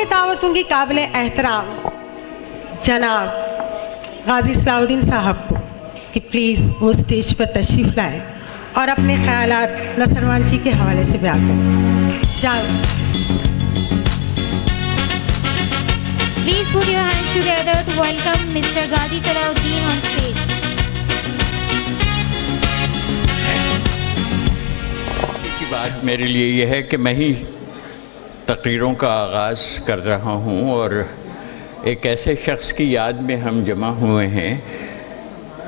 मैं दावत दूंगी काबिल एहतराम जनाब गाजी सलाउद्दीन साहब को कि प्लीज़ वो स्टेज पर तशरीफ़ लाएं और अपने ख्यालात नसरवान जी के हवाले से बयान करें। जाओ। Please put your hands together to welcome Mr. Ghazi Salahuddin on stage. की बात मेरे लिए यह है कि मैं ही तकरीरों का आगाज़ कर रहा हूँ और एक ऐसे शख्स की याद में हम जमा हुए हैं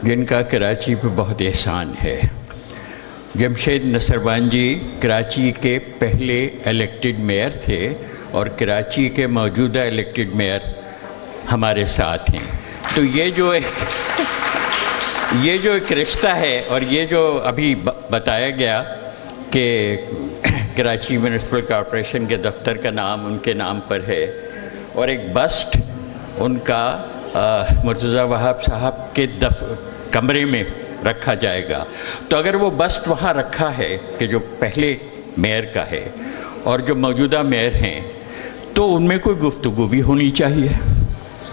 जिनका कराची पे बहुत एहसान है। जमशेद नसरवान जी कराची के पहले इलेक्टेड मेयर थे और कराची के मौजूदा इलेक्टेड मेयर हमारे साथ हैं। तो ये जो एक रिश्ता है और ये जो अभी बताया गया कि कराची म्यूनिसिपल कॉरपोरेशन के दफ्तर का नाम उनके नाम पर है और एक बस्ट उनका मुर्तज़ा वहाब साहब के कमरे में रखा जाएगा। तो अगर वो बस्ट वहाँ रखा है कि जो पहले मेयर का है और जो मौजूदा मेयर हैं, तो उनमें कोई गुफ्तगू भी होनी चाहिए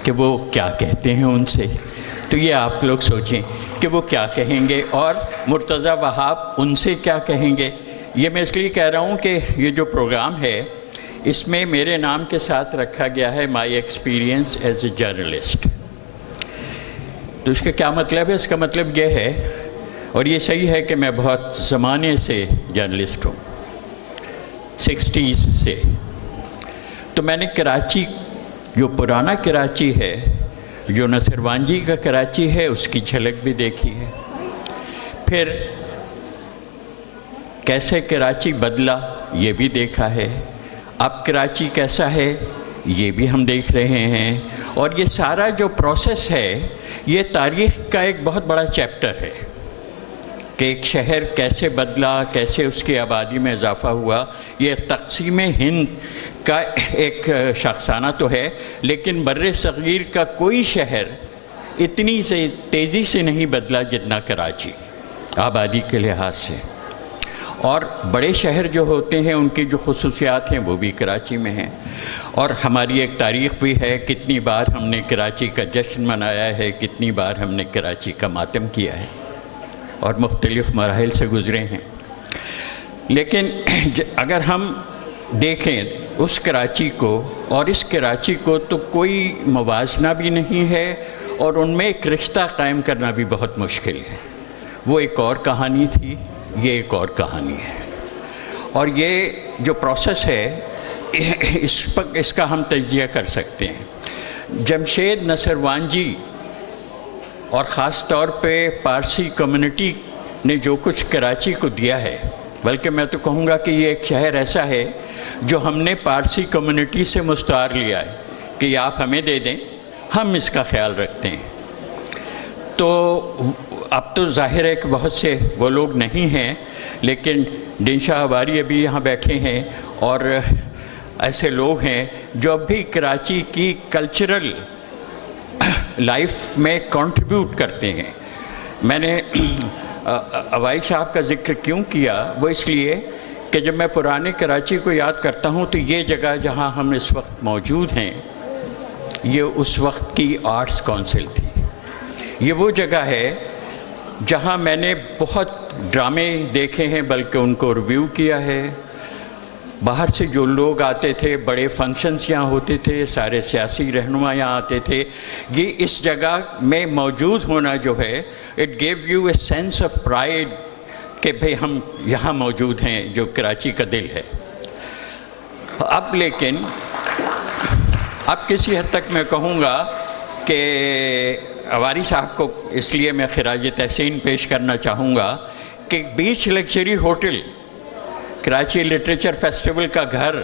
कि वो क्या कहते हैं उनसे। तो ये आप लोग सोचें कि वो क्या कहेंगे और मुर्तज़ा वहाब उनसे क्या कहेंगे। ये मैं इसलिए कह रहा हूँ कि ये जो प्रोग्राम है इसमें मेरे नाम के साथ रखा गया है my experience as a journalist. तो इसका क्या मतलब है? इसका मतलब ये है, और ये सही है, कि मैं बहुत ज़माने से जर्नलिस्ट हूँ, 60s से। तो मैंने कराची, जो पुराना कराची है, जो नसरवान जी का कराची है, उसकी झलक भी देखी है। फिर कैसे कराची बदला ये भी देखा है। अब कराची कैसा है ये भी हम देख रहे हैं। और ये सारा जो प्रोसेस है ये तारीख़ का एक बहुत बड़ा चैप्टर है कि एक शहर कैसे बदला, कैसे उसकी आबादी में इजाफ़ा हुआ। ये तक़सीम हिंद का एक शख्साना तो है, लेकिन बर्रे सग़ीर का कोई शहर इतनी से तेज़ी से नहीं बदला जितना कराची, आबादी के लिहाज से। और बड़े शहर जो होते हैं उनकी जो खुसूसियात हैं वो भी कराची में हैं। और हमारी एक तारीख़ भी है, कितनी बार हमने कराची का जश्न मनाया है, कितनी बार हमने कराची का मातम किया है और मुख्तलिफ़ मराहिल से गुज़रे हैं। लेकिन अगर हम देखें उस कराची को और इस कराची को, तो कोई मुवाजना भी नहीं है और उनमें एक रिश्ता कायम करना भी बहुत मुश्किल है। वो एक और कहानी थी, ये एक और कहानी है। और ये जो प्रोसेस है इसका हम तज्ज़िया कर सकते हैं। जमशेद नसरवान जी और ख़ास तौर पे पारसी कम्युनिटी ने जो कुछ कराची को दिया है, बल्कि मैं तो कहूँगा कि ये एक शहर ऐसा है जो हमने पारसी कम्युनिटी से मुस्तार लिया है कि आप हमें दे दें, हम इसका ख्याल रखते हैं। तो अब तो ज़ाहिर है कि बहुत से वो लोग नहीं हैं, लेकिन दिन शाह हवारी अभी यहाँ बैठे हैं और ऐसे लोग हैं जो अब भी कराची की कल्चरल लाइफ में कंट्रीब्यूट करते हैं। मैंने अवाई साहब का ज़िक्र क्यों किया, वो इसलिए कि जब मैं पुराने कराची को याद करता हूँ तो ये जगह जहाँ हम इस वक्त मौजूद हैं, ये उस वक्त की आर्ट्स काउंसिल थी। ये वो जगह है जहाँ मैंने बहुत ड्रामे देखे हैं, बल्कि उनको रिव्यू किया है। बाहर से जो लोग आते थे, बड़े फंक्शंस यहाँ होते थे, सारे सियासी रहनुमा यहाँ आते थे। ये इस जगह में मौजूद होना जो है, it gave U A sense of pride कि भाई हम यहाँ मौजूद हैं, जो कराची का दिल है। अब लेकिन अब किसी हद तक मैं कहूँगा कि अवारी साहब को इसलिए मैं खिराज तहसीन पेश करना चाहूँगा कि beach luxury hotel, Karachi literature festival का घर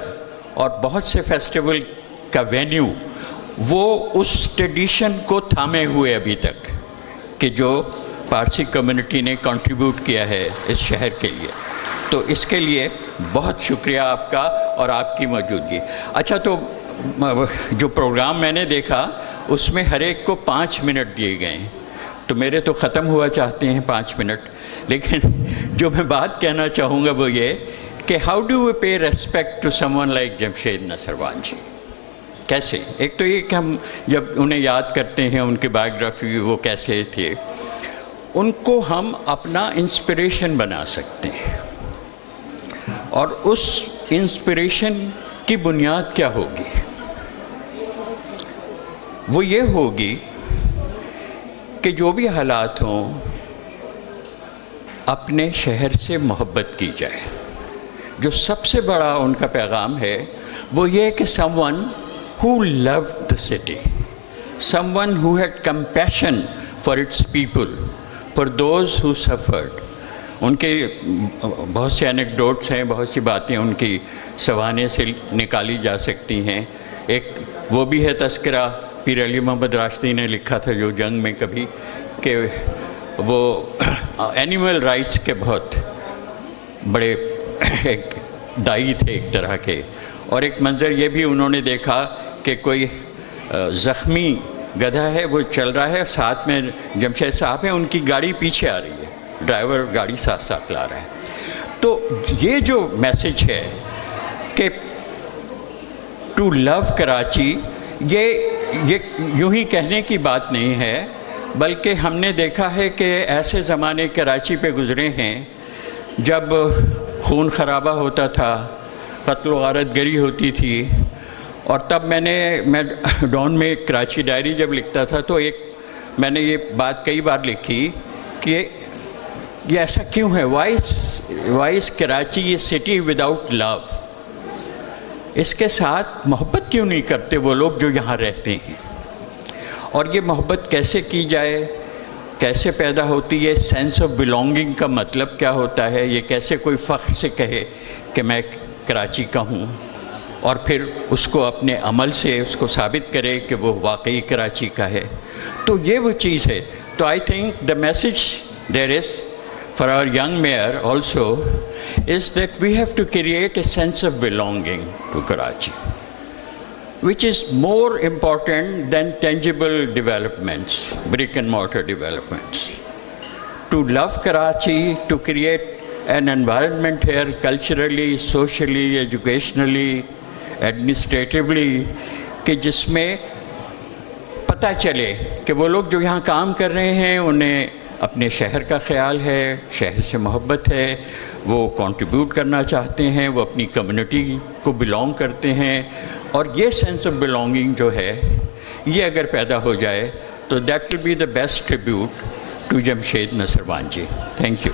और बहुत से फेस्टिवल का वेन्यू, वो उस ट्रेडिशन को थामे हुए अभी तक कि जो पारसी कम्युनिटी ने कंट्रीब्यूट किया है इस शहर के लिए। तो इसके लिए बहुत शुक्रिया आपका और आपकी मौजूदगी। अच्छा, तो जो प्रोग्राम मैंने देखा उसमें हर एक को 5 मिनट दिए गए हैं, तो मेरे तो ख़त्म हुआ चाहते हैं 5 मिनट। लेकिन जो मैं बात कहना चाहूँगा वो ये कि how do we pay respect to someone like Jamshed Nusserwan ji. कैसे? एक तो ये कि हम जब उन्हें याद करते हैं, उनकी बायोग्राफी वो कैसे थे, उनको हम अपना इंस्पिरेशन बना सकते हैं। और उस इंस्पिरेशन की बुनियाद क्या होगी? वो ये होगी कि जो भी हालात हों, अपने शहर से मोहब्बत की जाए। जो सबसे बड़ा उनका पैगाम है वो ये कि someone who loved the city, someone who had compassion for its people, for those who suffered. उनके बहुत से एनेक्डोट्स हैं, बहुत सी बातें उनकी सवाने से निकाली जा सकती हैं। एक वो भी है तस्करा पीर अली मोहम्मद राशिदी ने लिखा था जो जंग में कभी, कि वो एनिमल राइट्स के बहुत बड़े एक दाई थे एक तरह के। और एक मंज़र ये भी उन्होंने देखा कि कोई ज़ख्मी गधा है, वो चल रहा है, साथ में जमशेद साहब हैं, उनकी गाड़ी पीछे आ रही है, ड्राइवर गाड़ी साथ साथ ला रहा है। तो ये जो मैसेज है कि टू लव कराची, ये यूं ही कहने की बात नहीं है, बल्कि हमने देखा है कि ऐसे ज़माने कराची पे गुज़रे हैं जब खून खराबा होता था, कत्ल व गारत गरी होती थी। और तब मैं डॉन में कराची डायरी जब लिखता था तो मैंने ये बात कई बार लिखी कि ये ऐसा क्यों है? वाई इज़ कराची ये सिटी विदाउट लव? इसके साथ मोहब्बत क्यों नहीं करते वो लोग जो यहाँ रहते हैं? और ये मोहब्बत कैसे की जाए, कैसे पैदा होती है? सेंस ऑफ बिलोंगिंग का मतलब क्या होता है? ये कैसे कोई फ़ख्र से कहे कि मैं कराची का हूँ, और फिर उसको अपने अमल से उसको साबित करे कि वो वाकई कराची का है? तो ये वो चीज़ है। तो I think the message there is for our young mayor also is that we have to create a sense of belonging to Karachi, which is more important than tangible developments, brick and mortar developments. To love Karachi, to create an environment here culturally, socially, educationally, administratively, कि जिसमें पता चले कि वो लोग जो यहाँ काम कर रहे हैं उन्हें अपने शहर का ख्याल है, शहर से मोहब्बत है, वो कंट्रीब्यूट करना चाहते हैं, वो अपनी कम्युनिटी को बिलोंग करते हैं। और ये सेंस ऑफ बिलोंगिंग जो है, ये अगर पैदा हो जाए तो that will be the best tribute to Jamshed Nusserwan ji. Thank you.